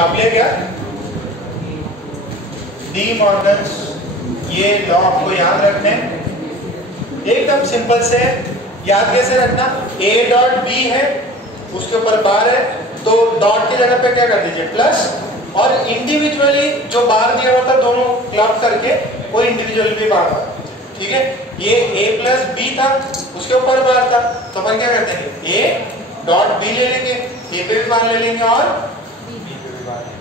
छाप लिया क्या? डी मॉर्गन्स, ये लॉ आपको याद रखने, एकदम सिंपल से याद कैसे रखना, ए डॉट बी है, उसके ऊपर बार है, तो डॉट की जगह पे क्या कर दीजिए प्लस, और इंडिविजुअली जो बार दिया हुआ था दोनों क्लब करके वो इंडिविजुअली भी बार था, ठीक है। ये a प्लस बी था, उसके ऊपर बार था, तो अपन क्या करते हैं, a डॉट बी ले लेंगे, a पे भी बार ले लेंगे और b पे भी बार लेंगे।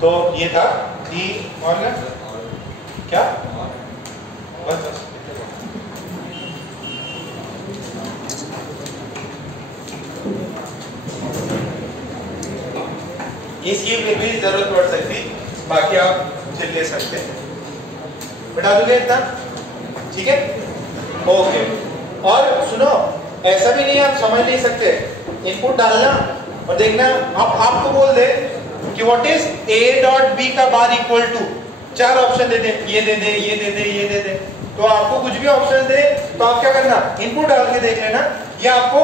तो ये था डी मॉर्गन, क्या बस इसकी भी जरूरत पड़ सकती, बाकी आप फिर ले सकते, बता दोगे इतना, ठीक है, ओके। और सुनो, ऐसा भी नहीं आप समझ नहीं सकते, इनपुट डालना और देखना, आप आपको बोल दे कि what is a dot b का बार इक्वल टू, चार ऑप्शन दे दे, ये दे दे, ये दे दे, ये दे दे, तो आपको कुछ भी ऑप्शन दे तो आप क्या करना, इनपुट डाल के देख लेना, ये आपको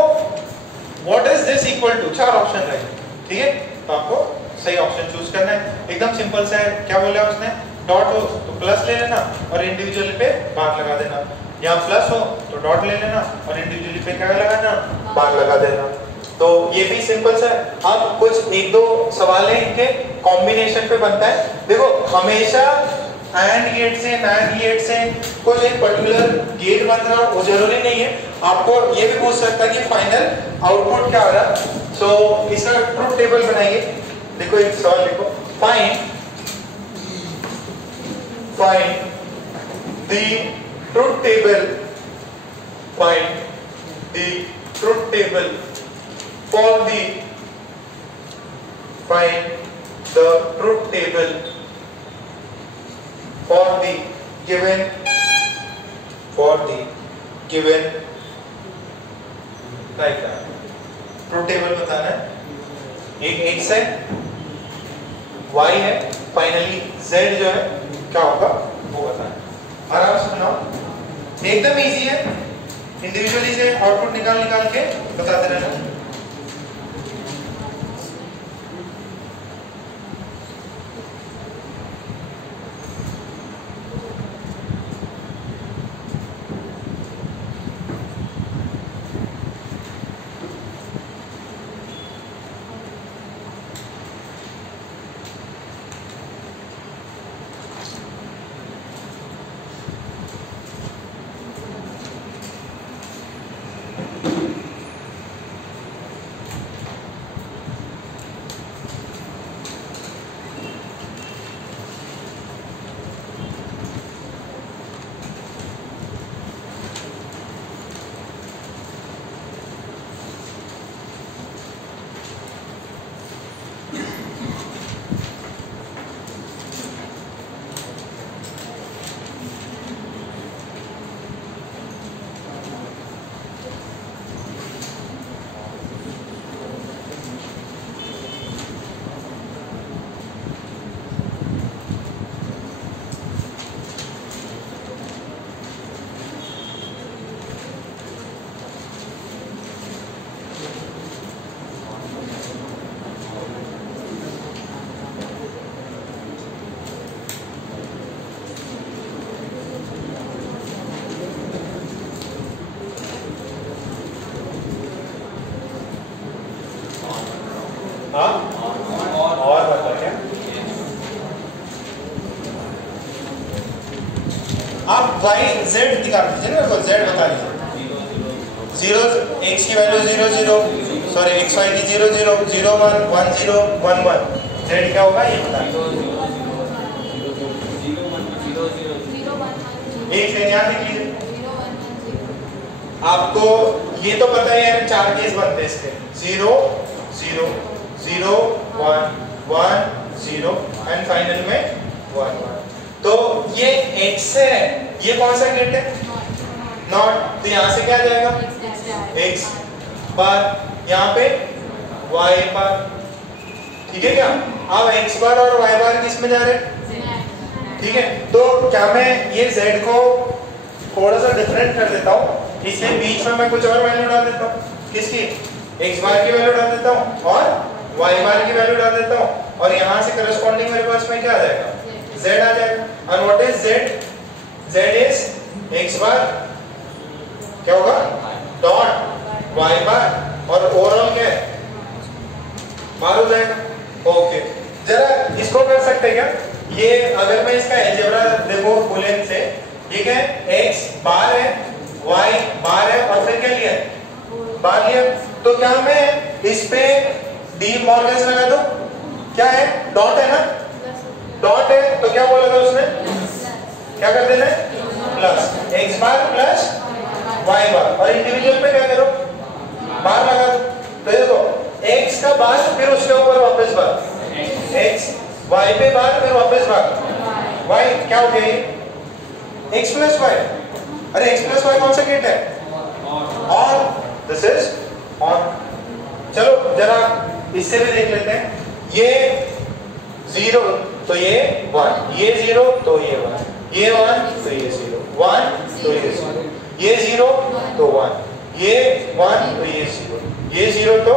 what is this equal to, चार ऑप्शन रहेंगे, ठीक है, तो आपको सही ऑप्शन चूज करना है, एकदम सिंपल सा है। क्या बोला उसने, डॉट हो तो प्लस ले लेना और इंडिविजुअली पे बार लगा देना, यहाँ प्लस हो तो डॉट ले लेना और इंडिविजुअली पे क्या लगाना, बार लगा देना। तो ये भी सिंपल सा है। अब कुछ एक दो सवाल है इनके कॉम्बिनेशन पे बनता है। देखो हमेशा एंड गेट से नैंड गेट से कुछ एक पर्टिकुलर गेट बन रहा हो जरूरी नहीं है, आपको ये भी पूछ सकता है कि फाइनल आउटपुट क्या आ रहा। सो इसका ट्रुथ टेबल बनाइए, देखो एक सवाल लिखो, find the truth table, find the truth table for the, find the truth table for the given diagram। Truth table बताना है, एक x है, y है, फाइनली z जो है क्या होगा वो बताना है। आराम से सुनाओ, एकदम इजी है, इंडिविजुअली से आउटपुट निकाल के बताते रहना। और बता क्या, आप y z निकाल दीजिए ना, z बता दीजिए, 0 x की वैल्यू 0 0, सॉरी x y की 0 0 0 1 1 0 1 1, z क्या होगा ये बता दीजिए, एक से यहाँ लिख लीजिए। आपको ये तो पता है यार, चार केस बनते हैं इसके, 0 0 0 1 1 0 एंड फाइनल में 1 1। तो ये x है, ये कौन सा गेट है, नॉट, तो यहाँ से क्या जाएगा x बार, यहाँ पे y बार, ठीक है क्या। अब x बार और y बार किस में जा रहे हैं, ठीक है। तो क्या मैं ये z को थोड़ा सा डिफरेंट कर देता हूँ, इसके बीच में मैं कुछ और वैल्यू डाल देता हूँ, किसकी, x बार की वैल्यू डाल देता हूँ और y बार की वैल्यू डाल देता हूँ और यहाँ से करस्पॉन्डिंग मेरे पास में क्या आ जाएगा, z आ जाएगा। और what is z? z is x बार क्या होगा डॉट y बार और ओवरऑल क्या है बार हो जाएगा। ओके, जरा इसको कर सकते हैं क्या, ये अगर मैं इसका अलजेब्रा देखो बुलियन से, ठीक है, x बार है y बार है और फिर क्या लिया है बार लिया, तो क्या मैं इस पे डी मॉर्गन्स लगा दूं, क्या है डॉट है ना, डॉट है तो क्या बोला था उसने, क्या कर देना है प्लस x बार प्लस y बार और इंडिविजुअल पे क्या करो बार लगा दो। तो देखो x का बार फिर उसके ऊपर वापस बार, x y पे बार फिर वापस बार, y क्या हो गया ये x प्लस y, अरे x प्लस y कौन सा गेट है और दिस इज ऑन। चलो जरा इससे भी देख लेते हैं, ये 0 तो ये 1, ये 0 तो ये 1, ये 1 तो ये 0, 1 तो ये 0, ये 0 तो 1, ये 1 तो ये 0, ये 0 तो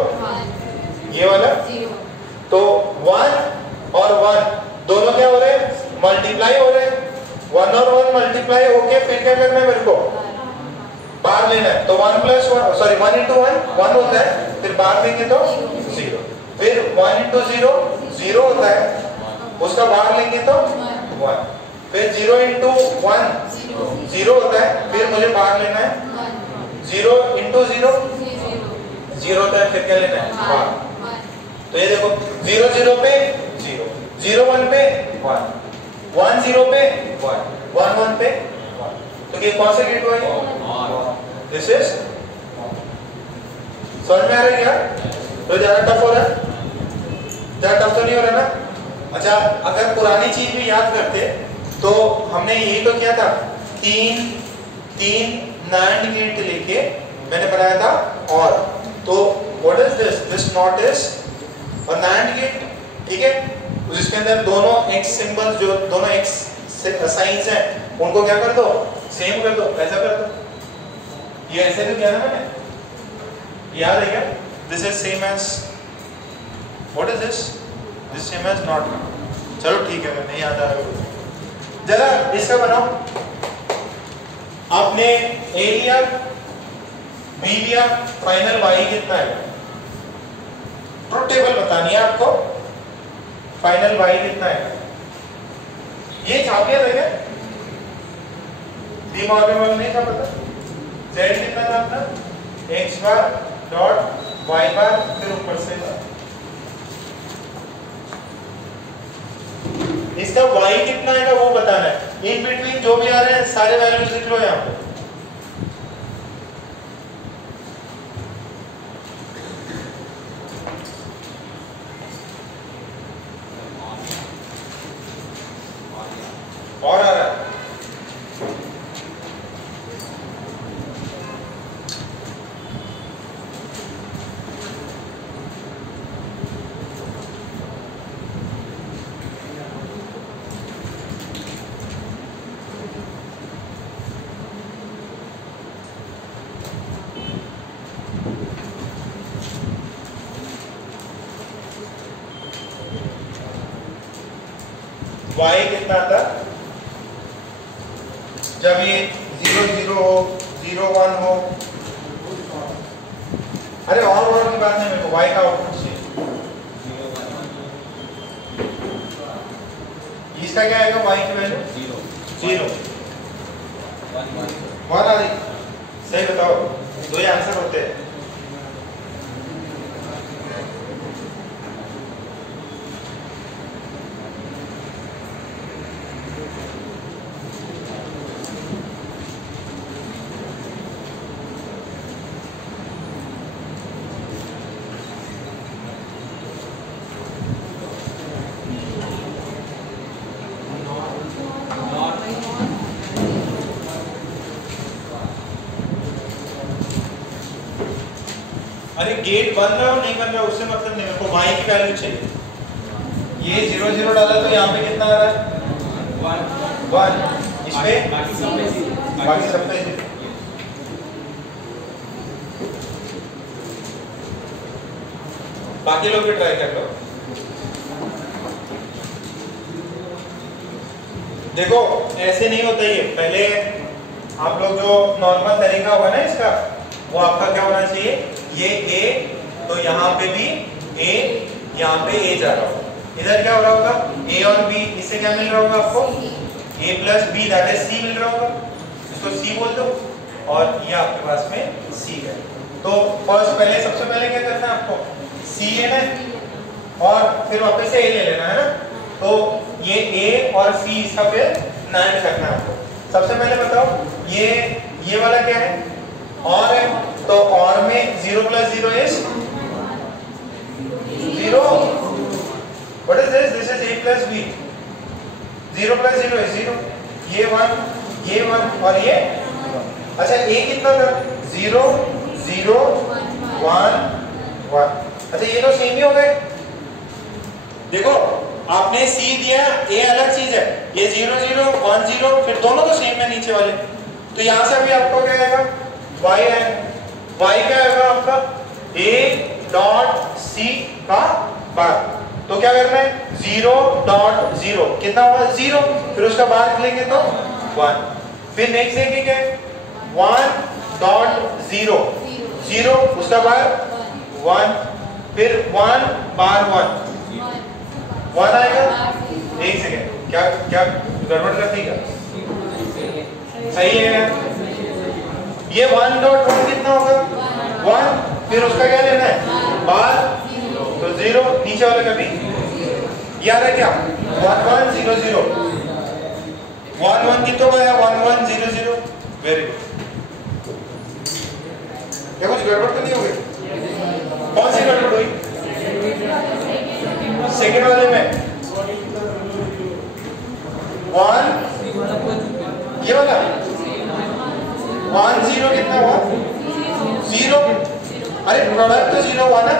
ये वाला, तो 1 और 1 दोनों क्या हो रहे हैं मल्टीप्लाई हो रहे हैं, 1 और 1 मल्टीप्लाई होके फिर क्या करना है मेरे को बार लेना है, तो 1 प्लस 1 सॉरी 1 इंटू 1 होता है, फिर बार लेंगे तो 0, फिर 1 इंटू 0 0 होता है, उसका बार लेंगे तो 1, फिर 0 इंटू 1 0 होता है, फिर मुझे बार लेना है 0 इंटू 0 0 होता है, फिर क्या लेना है बार। तो ये देखो 0 0 पे 0, 0 1 पे 1, 1 0 पे 1, 1 1 पे 1, तो ये कौन सा गेट हुआ है, दिस इज, समझ में आ रहा है क्या, तो ज्यादा टफ हो रहा है, ज्यादा टफ तो नहीं हो रहा ना। अच्छा अगर पुरानी चीज भी याद करते तो हमने यही तो किया था, तीन NAND गेट लेके मैंने बनाया था, और तो what is this, this not is और NAND गेट, ठीक है, जिसके अंदर दोनों x सिंबल्स जो दोनों x साइंस हैं उनको क्या कर दो सेम कर दो, ऐसा कर दो, ये ऐसे भी किया ना मैंने, याद है क्या, this is same as what is this, this same as not, चलो ठीक है नहीं याद आ रहा, जरा इसका बनाओ, आपने a लिया b लिया, फाइनल y कितना है, ट्रुथ टेबल बतानी है आपको, फाइनल y कितना है, ये छाप लिया था क्या, डी मॉर्गन वाला नहीं था पता, z कितना था अपना x बार डॉट y बार फिर ऊपर से इसका y कितना आएगा वो बताना है, इन बिटवीन जो भी आ रहे हैं सारे वैल्यूज लिख लो यहाँ पे, और आ रहा है y कितना आता जब ये 0 0 हो 0 1 हो, अरे और की बात नहीं, मेरे को y का आउटपुट चाहिए, इसका क्या आएगा y की वैल्यू 0 1 आ रही, सही बताओ, दो ही आंसर होते हैं, अरे गेट बन रहा हो नहीं बन रहा उससे मतलब नहीं, मेरे को y की वैल्यू चाहिए, ये 0 0 डाला तो यहाँ पे कितना आ रहा है 1, इस पे बाकी सब पे बाकी लोग भी ट्राई कर लो। देखो ऐसे नहीं होता ये, पहले आप लोग जो नॉर्मल तरीका होगा ना इसका, वो आपका क्या होना चाहिए, ये ए, तो यहाँ पे भी ए, यहाँ पे ए जा रहा होगा, इधर क्या हो रहा होगा, ए और बी, इससे क्या मिल रहा होगा आपको, A plus B that is C मिल रहा होगा, इसको सी बोल दो, और ये आपके पास में सी है। तो फर्स्ट पहले सबसे पहले क्या करना है आपको, सी लेना है और फिर वापस से ए ले लेना है ना, तो ये ए और सी इसका फिर नाइट करना है आपको। सबसे पहले बताओ ये वाला क्या है, और है, तो और में 0 + 0 is 0, what is this, this is a + b, 0 + 0 is 0, ये 1 और ये, अच्छा a कितना था, 0 0 1 1, अच्छा ये तो सेम ही हो गए। देखो आपने C दिया, A अलग चीज है, ये 0 0 1 0, फिर दोनों तो सेम है नीचे वाले, तो यहां से अभी आपको क्या आएगा, y है, y क्या आएगा आपका A.C का बार, तो क्या करना है 0.0 कितना हुआ 0, फिर उसका बार लेंगे तो 1, फिर नेक्स्ट देंगे क्या 1.0 0 उसका बार 1, फिर 1 बार 1 आएगा। एक सेकेंड, क्या क्या गड़बड़ करती क्या, सही है, ये 1.1 कितना होगा 1, फिर उसका क्या लेना है बार, तो 0 नीचे वाले का भी, ये आ रहा है क्या 1 1 0 0, 1 1 कितना आया 1 1 0 0, वेरी गुड। क्या कुछ गड़बड़ तो नहीं हो गई, कौन सी गड़बड़ हुई, सेकेंड वाले में 1, ये वाला 1 0 कितना हुआ 0, अरे प्रोडक्ट तो 0 हुआ ना,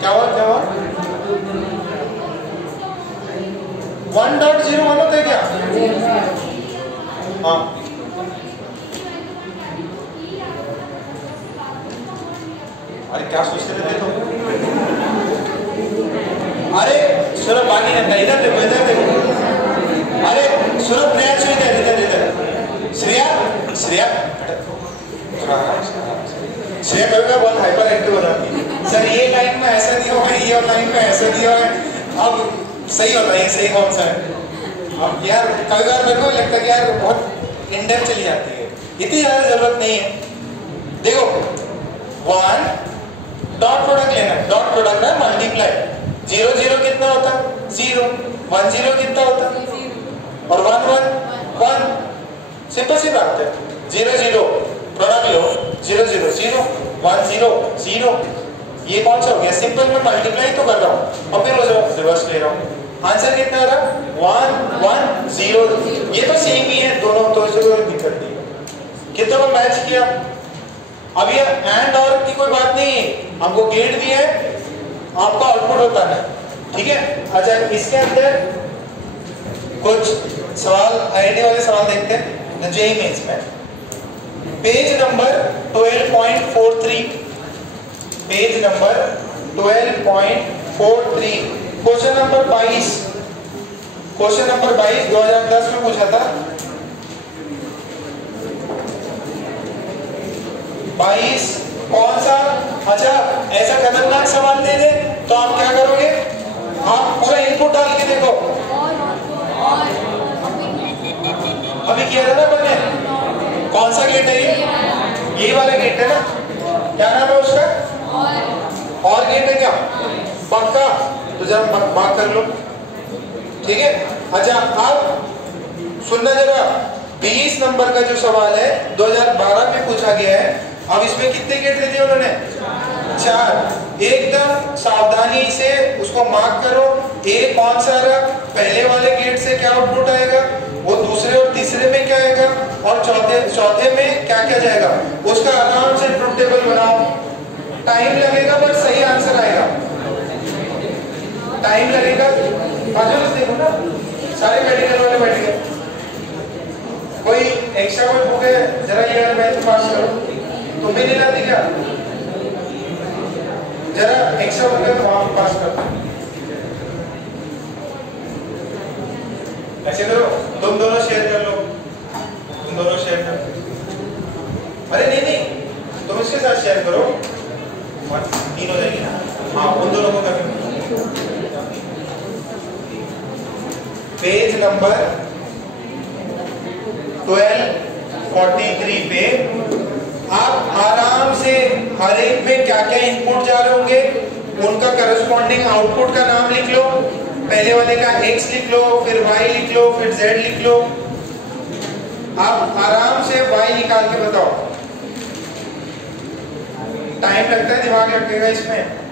क्या हुआ 1.0 1 होता है क्या, हाँ अरे क्या सोचते रहते तुम, अरे सुनो बाकी नहीं, इधर देखो, अरे सुनो प्रयास इधर श्रेया श्रेया श्रेया कभी बहुत हाइपर एक्टिव हो जाती है, सर ये लाइन में ऐसा दिया हुआ है, ये लाइन में ऐसा दिया हुआ है, अब सही होता है सही कौन सा है, अब यार कभी बार मेरे को लगता है कि यार बहुत इंडेप्थ चली जाती है, इतनी ज्यादा जरूरत नहीं है। देखो 1 डॉट प्रोडक्ट लेना है, डॉट प्रोडक्ट है मल्टीप्लाई, 0 0 कितना होता है 0, 1 0 कितना होता है, और 1 1 1, सिंपल सी बात है, 0 0 प्रोडक्ट लो, 0 0 0 1 0 0, ये कौन सा हो गया सिंपल, में मल्टीप्लाई तो कर रहा हूँ और फिर रिवर्स ले रहा हूँ, आंसर कितना आ रहा 1 1 0, ये तो सेम ही है दोनों, तो दिक्कत नहीं है, कितना को मैच किया। अब ये एंड और की कोई बात नहीं है, हमको गेट दिया है, आपका आउटपुट होता है, ठीक है। अच्छा इसके अंदर कुछ सवाल आईडी वाले सवाल देखते हैं जेईई मेंस में, page number 12.43, page number 12.43, question number 22, question number 22 2010 में पूछा था, 22 कौन सा, अच्छा ऐसा खतरनाक सवाल दे दे तो आप क्या करोगे, आप पूरा इनपुट डाल के देखो, अभी किया था ना मैंने, कौन सा गेट है ये वाला गेट है ना, क्या नाम है उसका, और गेट है क्या पक्का, तो जरा बात कर लो, ठीक है। अच्छा अब सुनना जरा, 20 नंबर का जो सवाल है 2012 में पूछा गया है, अब इसमें कितने गेट दे दिए उन्होंने 4, एकदम सावधानी से उसको मार्क करो, ए कौन सा रहा, पहले वाले गेट से क्या आउटपुट आएगा, वो दूसरे और तीसरे में क्या आएगा, और चौथे में क्या क्या जाएगा, उसका आराम से ट्रुथ टेबल बनाओ, टाइम लगेगा बट सही आंसर आएगा, टाइम लगेगा, देखो ना सारे मेडिकल वाले बैठ गए, कोई एक्स्ट्रा कोई बुक है जरा ये मैथ पास करो, तुम भी नहीं लाती क्या, जरा एक्स्ट्रा हो गया तो वहां पास कर दो। ऐसे करो, तुम दोनों शेयर कर लो, तुम दोनों शेयर कर। अरे नहीं नहीं, तुम इसके साथ शेयर करो, तीन हो जाएगी ना। हाँ, उन दोनों को कर। पेज नंबर 1243 पे आप आराम से हर एक में क्या क्या इनपुट जा रहे होंगे उनका करस्पॉन्डिंग आउटपुट का नाम लिख लो। पहले वाले का x लिख लो, फिर y लिख लो, फिर z लिख लो। आप आराम से y निकाल के बताओ। टाइम लगता है, दिमाग लगेगा इसमें।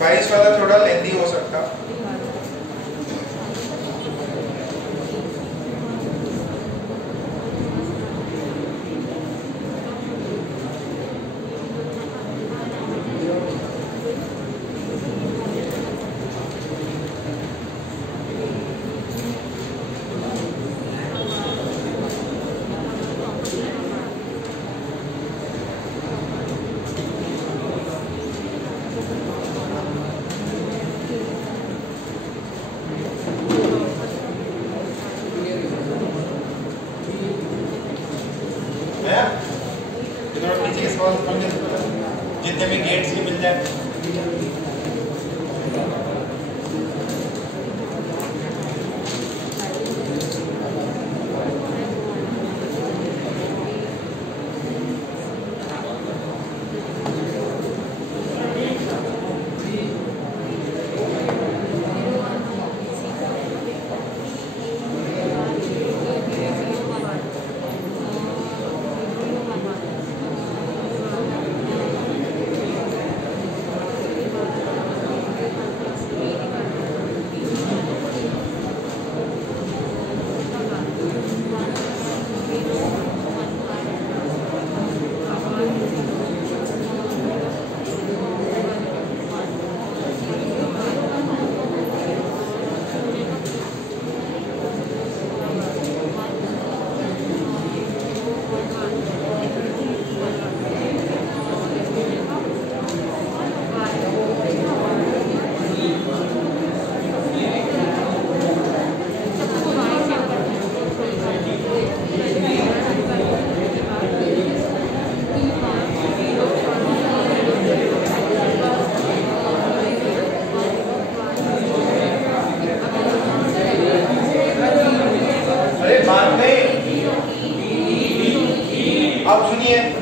बाईस वाला थोड़ा लेंदी हो सकता। जितने भी गेट्स भी मिल जाए।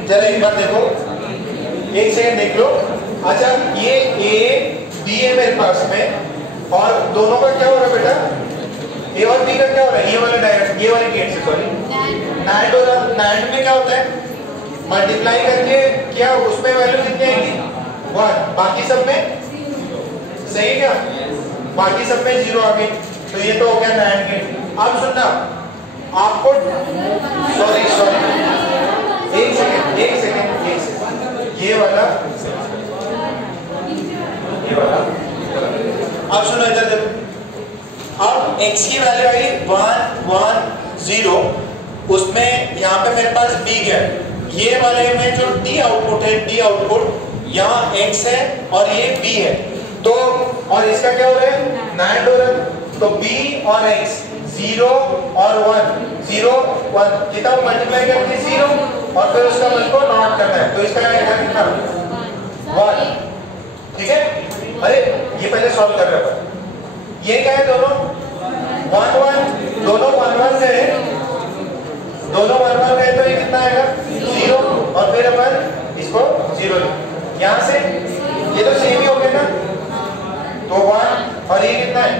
जरा एक बार देखो, एक सेकंड देख लो। अच्छा, ये ए बी है मेरे पास में, और दोनों का क्या हो रहा है बेटा? ए और बी का क्या हो रहा है? ये वाला डायरेक्ट, ये वाले गेट से, सॉरी नाइट हो रहा। नाइट में क्या होता है? मल्टीप्लाई करके क्या उसमें वैल्यू कितनी आएगी? 1। बाकी सब में सही क्या? बाकी सब में 0 आ गई, तो ये तो हो गया नाइट गेट। अब सुनना, आपको सॉरी एक सेकंड ये वाला अब सुनो इधर देखो। अब x की वैल्यू आई 1 1 0, उसमें यहाँ पे मेरे पास b गया। ये वाले में जो d आउटपुट है, d आउटपुट यहाँ x है और ये b है, तो और इसका क्या हो रहा है? NAND हो रहा है। तो b और x 0 और 1 0 1 कितना मल्टीप्लाई करके 0 और फिर उसका मुझको नॉट करना है, तो इसका आएगा कितना? 1। ठीक है? अरे ये पहले सॉल्व कर रहे हैं। ये क्या है? दोनों 1 1, दोनों 1 1 गए, दोनों 1 1 गए, तो ये कितना आएगा? 0 और फिर अपन इसको 0 यहाँ से, ये तो सेम ही हो गया ना, तो 1 और ये कितना है?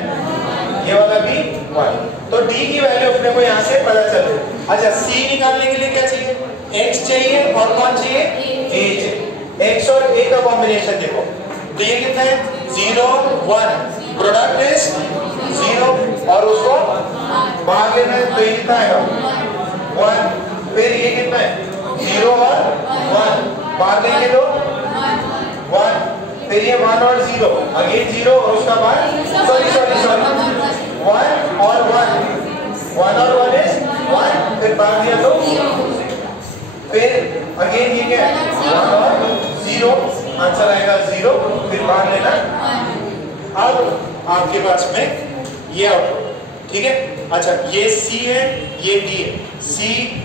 ये वाला भी 1। तो d की वैल्यू अपने को यहाँ से पता चल रही है। अच्छा, c निकालने के लिए क्या चाहिए? x चाहिए और कौन चाहिए? a चाहिए। x और a का कॉम्बिनेशन देखो, तो ये कितना है? 0 1, प्रोडक्ट इज 0 और उसको बाहर लेना है, तो ये कितना आएगा 1, फिर ये कितना है 0 और 1 बाहर लेंगे तो 1, फिर ये 1 और 0 अगेन 0 और उसका बाद सॉरी 1 और 1 इज 1, फिर बाहर दिया तो फिर अगेन ये क्या है 1 और 0, आंसर आएगा 0, फिर बाहर लेना। अब आपके पास में ये आउटपुट, ठीक है। अच्छा ये C है, ये D है, C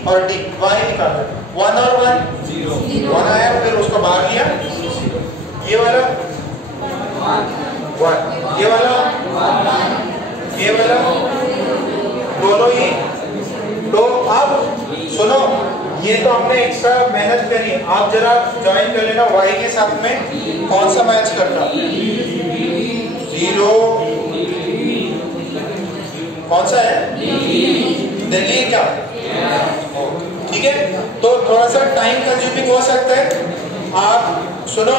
और D y निकालना है, 1 और 1 0 1 आया, फिर उसको बाहर लिया, ये वाला 1 ये वाला दोनों ही। तो अब सुनो, ये तो हमने एक्स्ट्रा मेहनत करी, आप जरा ज्वाइन कर लेना y के साथ में कौन सा मैच करना, 0 कौन सा है दिल्ली क्या, ठीक है। तो थोड़ा सा टाइम कंज्यूमिंग हो सकता है, आप सुनो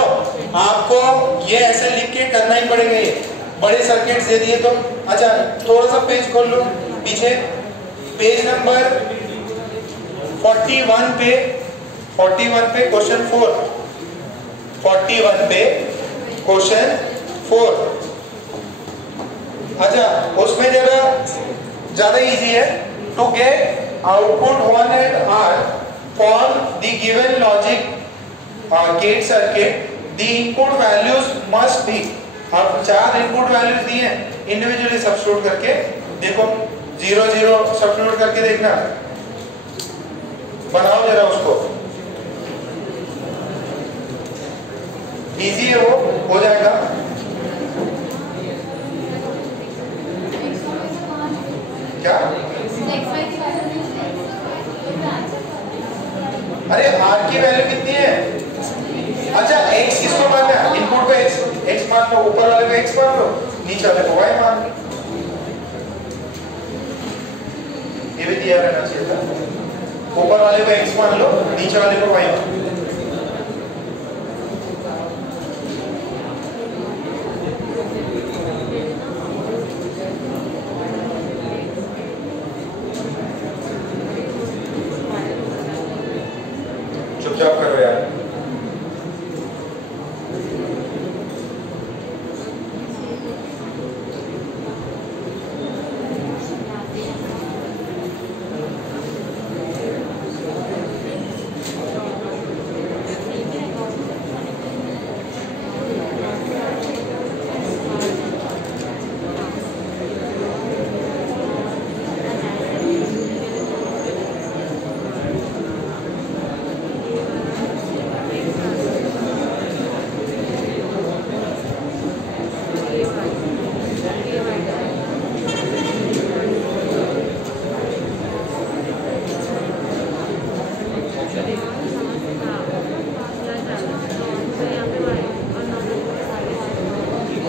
आपको ये ऐसे लिख के करना ही पड़ेगा, ये बड़े सर्किट्स दे दिए तो। अच्छा थोड़ा सा पेज खोल लो पीछे, पेज नंबर 41 पे क्वेश्चन 4, 41 पे क्वेश्चन 4। अच्छा उसमें जरा ज्यादा इजी है, to get output 1 and R from the given logic gate circuit, the input values must be, अब 4 इनपुट वैल्यूज दिए हैं, इंडिविजुअली सब्स्टिट्यूट करके देखो, 0 0 सब्स्टिट्यूट करके देखना, बनाओ जरा उसको, इजी है वो, हो जाएगा। क्या अरे R की वैल्यू कितनी है, अच्छा x किसको मानना है, इनपुट को x मान लो, ऊपर वाले को x मान लो, नीचे वाले को y मान लो, ये भी दिया रहना चाहिए था, ऊपर वाले को x मान लो, नीचे वाले को y मान लो। चुपचाप करो यार,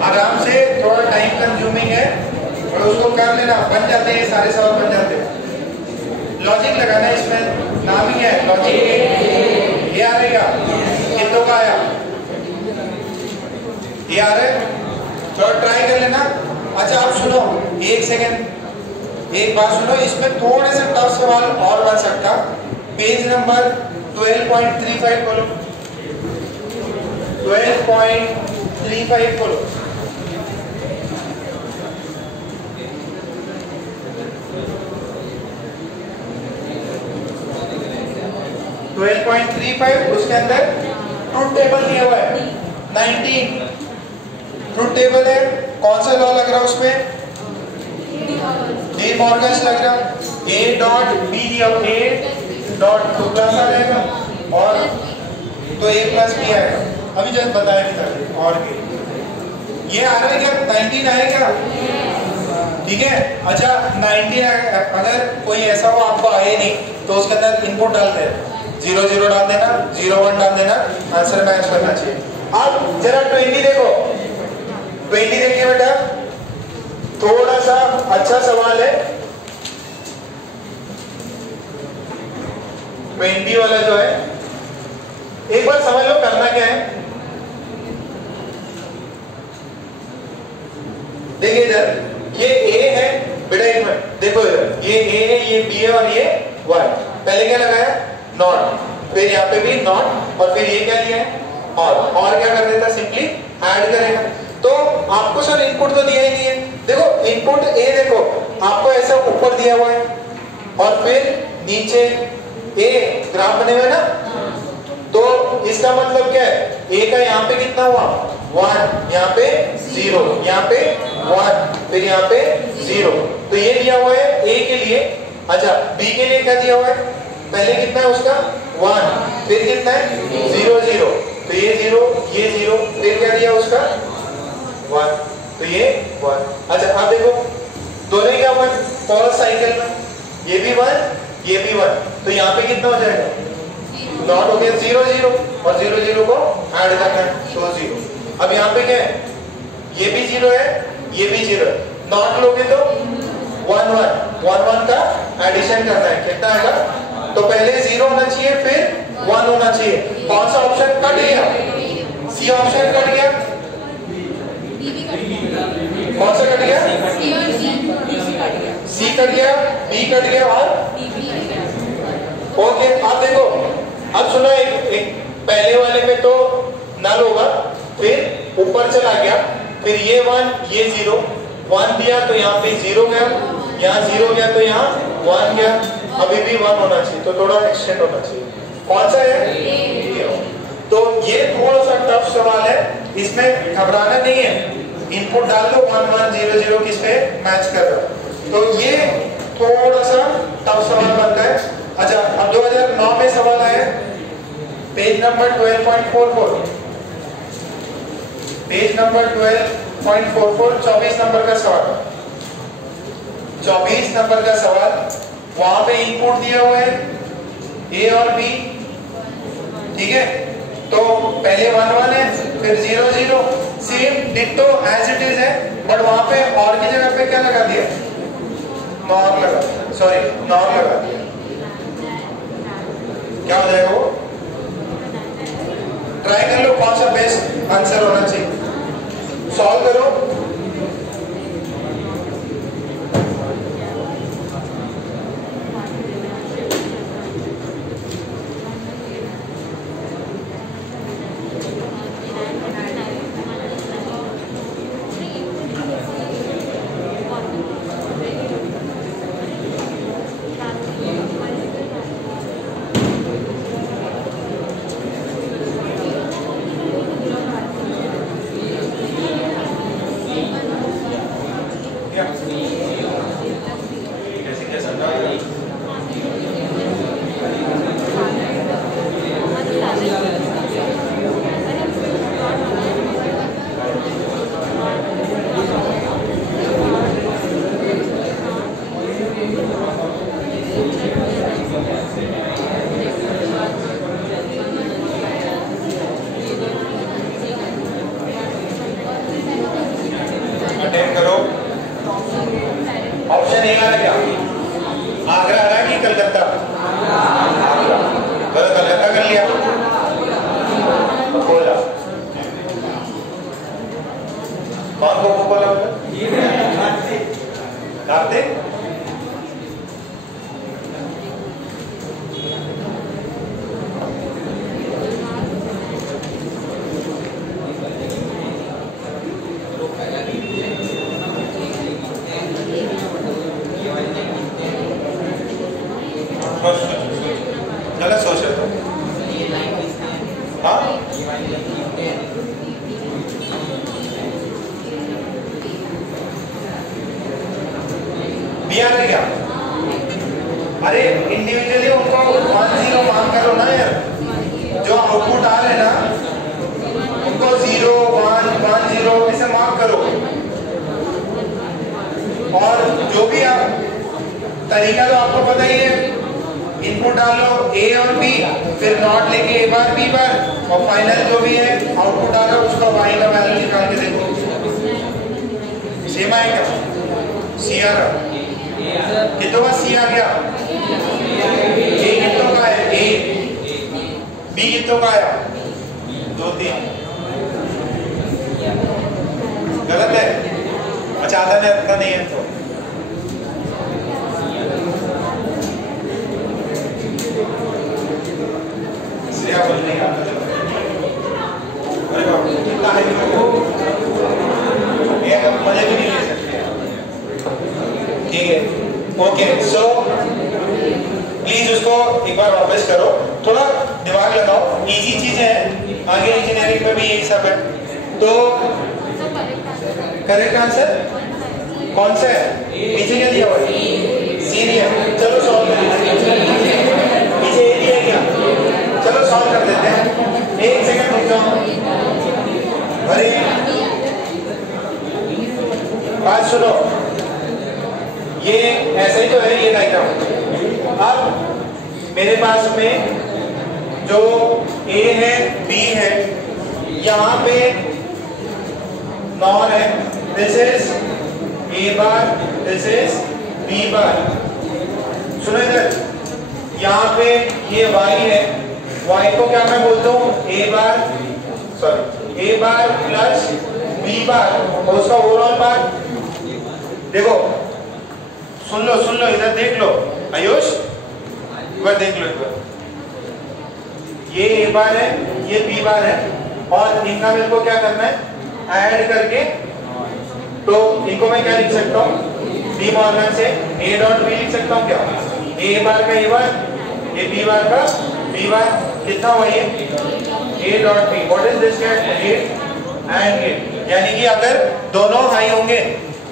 आराम से, थोड़ा टाइम कंज्यूमिंग है और उसको कर लेना, बन जाते हैं सारे सवाल बन जाते हैं। लॉजिक लगाना है, इसमें नाम ही है लॉजिक, ये आ रहेगा, कितनों का आया, ये आ रहा है, थोड़ा ट्राई कर लेना। अच्छा आप सुनो, एक सेकेंड, एक बात सुनो, इसमें थोड़े से टफ सवाल और बन सकता, पेज नंबर 12.35 खोलो, 12.35 खोलो। उसके अंदर ट्रूथ टेबल दिया हुआ है, 19 ट्रूथ टेबल है, कौन सा लॉ लग रहा है उसमें, डी मॉर्गन्स लग रहा, A डॉट B दिया, A डॉट प्लस आ जाएगा, और तो A प्लस B आएगा, अभी जब बताया नहीं था, और ये आ रहा है क्या, 19 आएगा, ठीक है। अच्छा 19 अगर कोई ऐसा हो आपको आए नहीं, तो उसके अंदर इनपुट डाल दे, 0 0 डाल देना, 0 1 डाल देना, आंसर मैच करना चाहिए। अब जरा 20 देखो, 20 देखिए बेटा, थोड़ा सा अच्छा सवाल है, 20 वाला जो है, एक बार समझ लो करना क्या है। देखिए इधर, ये और फिर ये क्या लिया है और क्या कर देता, सिंपली ऐड करेगा। तो आपको सर इनपुट तो दिया ही नहीं है। देखो इनपुट ए, देखो आपको ऐसा ऊपर दिया हुआ है और फिर नीचे ए ग्राफ बने हुए ना, तो इसका मतलब क्या है, ए का यहाँ पे कितना हुआ 1, यहाँ पे 0, यहाँ पे 1, फिर यहाँ पे 0, तो ये दिया हुआ है ए के लिए। अच्छा बी के लिए क्या दिया हुआ है, पहले कितना है उसका 1, फिर कितना है 0 0, तो ये 0 ये 0, फिर क्या दिया उसका 1, तो ये 1। अच्छा अब देखो दोनों क्या 1 फर्स्ट साइकिल में, ये भी 1 ये भी 1, तो यहाँ पे कितना हो जाएगा, नॉट हो गया 0 0 और 0 0 को ऐड करना है तो 0। अब यहाँ पे क्या है, ये भी 0 है ये भी 0 है, नॉट लोगे तो 1 1 1 1 का एडिशन करना है, कितना आएगा, तो पहले 0 होना चाहिए फिर 1 होना चाहिए। कौन सा ऑप्शन कट गया, सी ऑप्शन कट गया, कौन सा कट गया, सी कट गया, बी कट गया और ओके। आप देखो अब सुनो, एक पहले वाले में तो नल होगा, फिर ऊपर चला गया, फिर ये 1 ये 0, 1 दिया तो यहाँ पे 0 गया, यहाँ 0 गया तो यहाँ 1 गया, अभी भी 1 होना चाहिए, तो थोड़ा एक्सटेंड होना चाहिए। कौन सा है, तो ये थोड़ा सा टफ सवाल है, इसमें घबराना नहीं है, इनपुट डाल दो 1 1 0 0 किस पे मैच कर रहा है, तो ये थोड़ा सा टफ सवाल बनता है। अच्छा अब 2009 में सवाल आया, page number 12.44, page number 12.44, 24 number का सवाल, 24 नंबर का सवाल, वहां पे इनपुट दिया हुआ है ए और बी, ठीक है, तो पहले 1 1 है फिर 0 0, same ditto as it is है, बट वहां पे और की जगह पे क्या लगा दिया, नॉर लगा, सॉरी नॉर लगा दिया, क्या हो जाएगा वो, ट्राई कर लो कौन सा बेस्ट आंसर होना चाहिए, सॉल्व करो। ऑप्शन ए आ गया, आगरा आ रहा कि कलकत्ता, कलकत्ता कर लिया, बोला कौन को बोला, कार्तिक, गलत सोच रहे हो, हाँ बी आ गया, अरे इंडिविजुअली उनको 1 0 मार्क करो ना यार, जो आउटपुट आ रहे ना उनको 0 1 1 0 ऐसे मार्क करो, और जो भी आप तरीका तो आपको पता ही है, इनपुट डालो ए और बी, फिर नॉट लेके ए बार बी बार, और फाइनल जो भी है आउटपुट डालो उसका वाई का वैल्यू निकाल के देखो, सेम आएगा, सी आ रहा, कितनों का सी आ गया, ए कितनों का है, ए, बी कितनों का आया, 2 3, गलत है, अच्छा आधा ने का नहीं है तो बोलने का है ये आप मजे भी नहीं ले सकते, ठीक है। ओके, सो प्लीज उसको एक बार वापस करो, थोड़ा दिमाग लगाओ, इजी चीजें हैं, आगे इंजीनियरिंग में भी यही सब है। तो करेक्ट आंसर कौन सा है? पीछे क्या दिया हुआ है? सी दिया, चलो सॉल्व कर देते हैं। पीछे ए दिया क्या? चलो सॉल्व कर देते हैं, एक सेकंड रुक जाओ। अरे बात सुनो, ये ऐसा ही तो है ये डायग्राम। अब मेरे पास में जो ए है, बी है, यहाँ पे नॉन है, this is A bar, this is B bar. सुनो इधर, यहाँ पे ये y है, y को क्या मैं बोलता हूँ? ए बार, सॉरी ए बार प्लस बी बार और उसका ओवरऑल बार। देखो सुन लो इधर देख लो आयुष, एक बार देख लो एक बार, ये ए बार है, ये बी बार है, और इनका मेरे को क्या करना है? ऐड करके, तो इनको मैं क्या लिख सकता हूँ? डी मॉर्गन से ए डॉट बी लिख सकता हूँ क्या? ए बार का ए बार, ए बी बार का बी बार, कितना हुआ ये? A dot B, what is this cat? A and A, यानी कि अगर दोनों हाई होंगे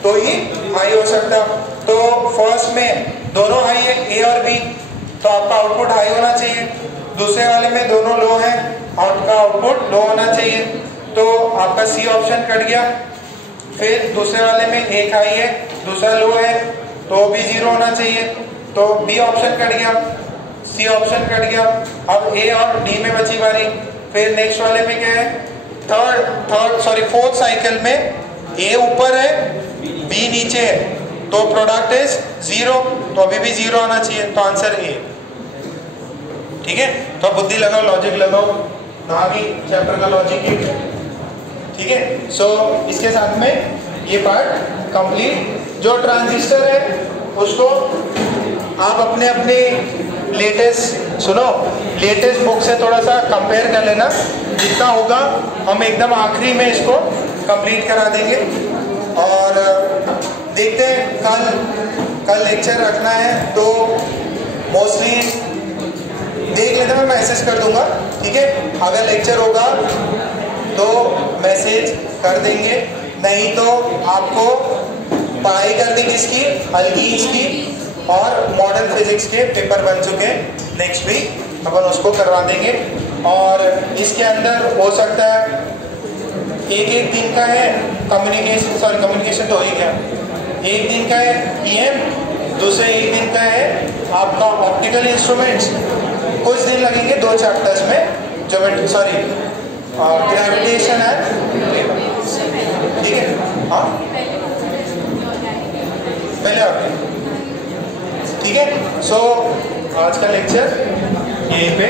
तो ही हाई हो सकता। तो फर्स्ट में दोनों हाई है, ए और बी, तो आपका आउटपुट हाई होना चाहिए। दूसरे वाले में दोनों लो है, आपका आउटपुट लो होना चाहिए, तो आपका सी ऑप्शन कट गया। फिर दूसरे वाले में एक हाई है, दूसरा लो है, तो भी जीरो होना चाहिए, तो बी ऑप्शन कट गया, सी ऑप्शन कट गया। अब ए और डी में बची बारी। फिर नेक्स्ट वाले में क्या है? फोर्थ साइकिल में ए ऊपर है, बी नीचे है, तो प्रोडक्ट इज जीरो, तो अभी भी जीरो आना चाहिए, तो आंसर ए। ठीक है, तो बुद्धि लगाओ, लॉजिक लगाओ, कहाँ भी चैप्टर का लॉजिक ही, ठीक है। सो इसके साथ में ये पार्ट कंप्लीट। जो ट्रांजिस्टर है उसको आप अपने लेटेस्ट बुक से थोड़ा सा कंपेयर कर लेना, जितना होगा हम एकदम आखिरी में इसको कंप्लीट करा देंगे। और देखते हैं, कल लेक्चर रखना है तो मोस्टली देख लेते, मैं मैसेज कर दूंगा, ठीक है। अगर लेक्चर होगा तो मैसेज कर देंगे, नहीं तो आपको पढ़ाई करनी किसकी? अल्कीन्स की और मॉडर्न फिजिक्स के पेपर बन चुके हैं, नेक्स्ट वीक अपन उसको करवा देंगे। और इसके अंदर हो सकता है एक दिन का है कम्युनिकेशन तो हो ही गया, एक दिन का है EM, दूसरे एक दिन का है आपका ऑप्टिकल इंस्ट्रूमेंट्स। कुछ दिन लगेंगे 2 चैप्टर्स में, ग्रेविटेशन है, ठीक है। हाँ पहले आप, ठीक है। सो आज का लेक्चर यहीं पे